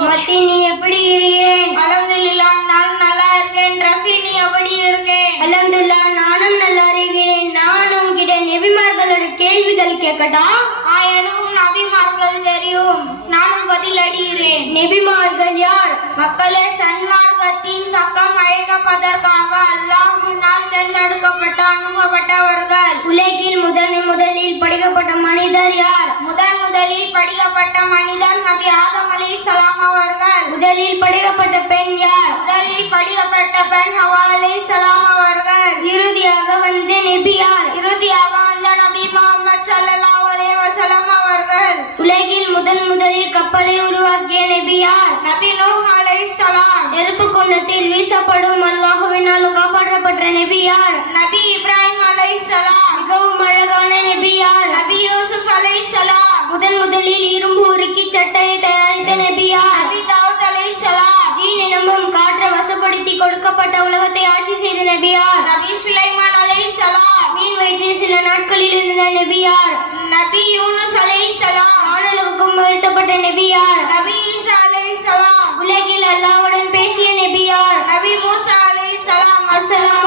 மத்தி நீ எப்படி இருக்கிறேன்? அல்ஹம்துலில்லாஹ் நான் நல்லா இருக்கேன். ரஃபி நீ எப்படி இருக்கேன்? அல்ஹம்துலில்லாஹ் நானும் நல்லா இருக்கிறேன். நான் உன்கிட்ட நபிமார்களோட கேள்விகள் கேட்கட்டா? ஆ எனக்கும் நபிமார்கள் தெரியும். நானும் பதில் அடிக்கிறேன். நபிமார்கள் யார்? மக்களே சன்மார்க்கத்தின் பக்கம் அழைக்கப்பதற்காக அல்லாஹ்வினால் தேர்ந்தெடுக்கப்பட்ட அனுப்பப்பட்டவர்கள். உலகில் முதன் படைக்கப்பட்ட மனிதர் யார்? முதன் முதலில் படிக்கப்பட்ட மனிதர் நபி ஆதம் அலைஹிஸ்ஸலாம் அவர்கள். முதலில் படைக்கப்பட்ட பெண் யார்? முதலில் படிக்கப்பட்ட பெண் ஹவா அலைஹிஸ்ஸலாம் அவர்கள். இறுதியாக வந்த நபி யார்? இறுதியாக வந்த நபி முகமது ஸல்லல்லாஹு அலைஹி வஸல்லம் அவர்கள். உலகில் முதன் முதலில் கப்பலை உருவாக்கிய நபி யார்? நபி நூஹ் அலைஹிஸ்ஸலாம். நெருப்பு குண்டத்தில் வீசப்படும் அல்லாஹுவினால் காப்பாற்றப்பட்ட முதலில் இரும்பு உருக்கி சட்டையை தயாரித்த நபியா யார் நபி தாவூத் அலைஹிஸ்ஸலாம் ஜீன் இனமும் காற்றை வசப்படுத்தி கொடுக்கப்பட்ட உலகத்தை ஆட்சி செய்த நபியார் நபி சுலைமான் அலைஹிஸ்ஸலாம் மீன் வயிற்றில் சில நாட்களில் இருந்த நபியார் நபி யூனுஸ் அலைஹிஸ்ஸலாம் வானலுக்கும் உயர்த்தப்பட்ட நபியார் நபி ஈசா அலைஹிஸ்ஸலாம் உலகில் அல்லாஹ்வுடன் பேசிய நபியார் நபி மூசா அலைஹிஸ்ஸலாம் அஸ்ஸலாமு